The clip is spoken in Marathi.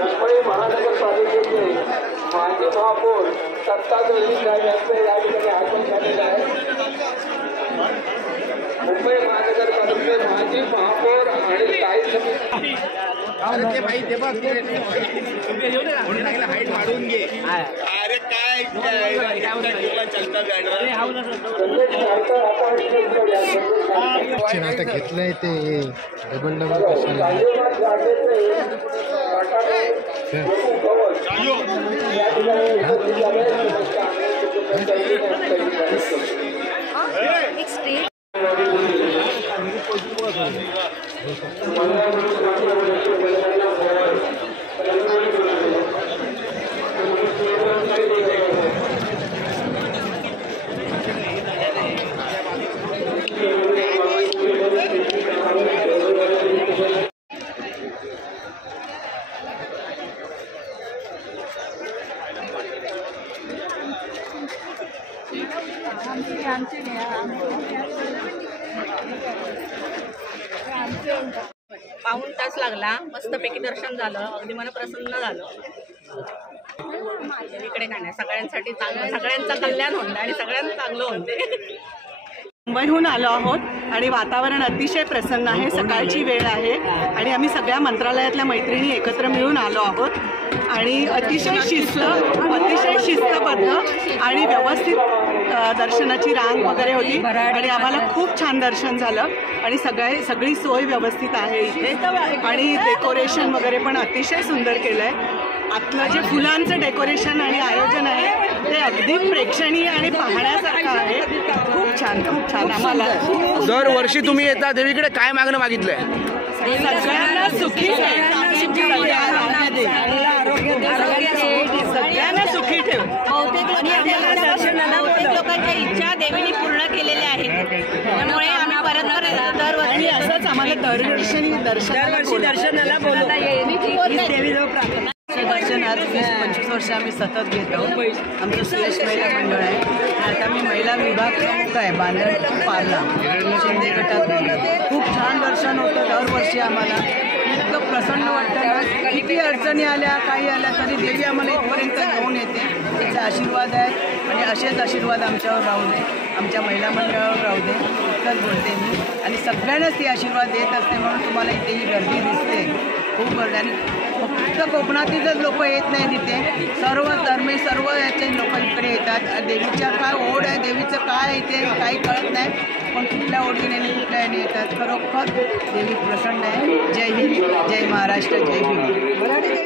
मुंबई महानगरपालिकेचे माजी महापौर सत्तादेवी यांचे या ठिकाणी आगमन झालेलं आहे। मुंबई महानगरपालिकेचे माजी महापौर आणि स्थायी समिती हाईट वाढवून घे। अरे काय आता घेतलंय ते डबल कशाला पाऊण तास लागला, मस्तपैकी दर्शन झालं, अगदी मन प्रसन्न झालं। इकडे काय नाही, सगळ्यांसाठी चांगलं, सगळ्यांचं कल्याण होईल आणि सगळ्यांना चांगलं होते। मुंबईहून आलो आहोत आणि वातावरण अतिशय प्रसन्न आहे। सकाळची वेळ आहे आणि आम्ही सगळ्या मंत्रालयातल्या मैत्रिणी एकत्र मिळून आलो आहोत आणि अतिशय शिस्तबद्ध आणि व्यवस्थित दर्शनाची रांग वगैरे होती आणि आम्हाला खूप छान दर्शन झालं आणि सगळी सोय व्यवस्थित आहे इथे आणि डेकोरेशन वगैरे पण अतिशय सुंदर केलं आहे। आतलं जे फुलांचं डेकोरेशन आणि आयोजन आहे ते अगदी प्रेक्षणीय आणि पाहण्यासारखं आहे। खूप छान आम्हाला दरवर्षी तुम्ही येता देवीकडे काय मागणं मागितलंय? सगळ्यांना सुखी सगळ्यांना सुखी ठेव। लोकांच्या इच्छा देवीने पूर्ण केलेल्या आहेत, त्यामुळे आम्ही परत दरवर्षी असंच आम्हाला दर्शनाला बोलवतात। दर्शनात 20-25 वर्ष आम्ही सतत घेतो। आमचं सुयश महिला मंडळ आहे। आता मी महिला विभाग प्रमुख आहे बांधण पार्ला शिंदे गटात। खूप छान दर्शन होतं दरवर्षी आम्हाला, इतकं प्रसन्न वाटतं ना। किती अडचणी आल्या काही आल्या तरी देवी आम्हाला इथपर्यंत घेऊन येते। तिचे आशीर्वाद आहेत आणि असेच आशीर्वाद आमच्यावर राहू दे, आमच्या महिला मंडळावर राहू दे, इतकंच बोलते मी। आणि सगळ्यांनाच ती आशीर्वाद देत असते म्हणून तुम्हाला इथे ही गर्दी दिसते खूप गर्दी। आणि फक्त कोकणातीलच लोक येत नाही तिथे, सर्व धर्मी सर्व याचे लोक इकडे येतात। देवीच्या काय ओढ आहे, देवीचं काय इथे काही कळत नाही, पण कुठल्या ओढीने कुठल्या याने येतात। खरोखर देवी प्रसन्न आहे। जय हिंद, जय महाराष्ट्र, जय भीम।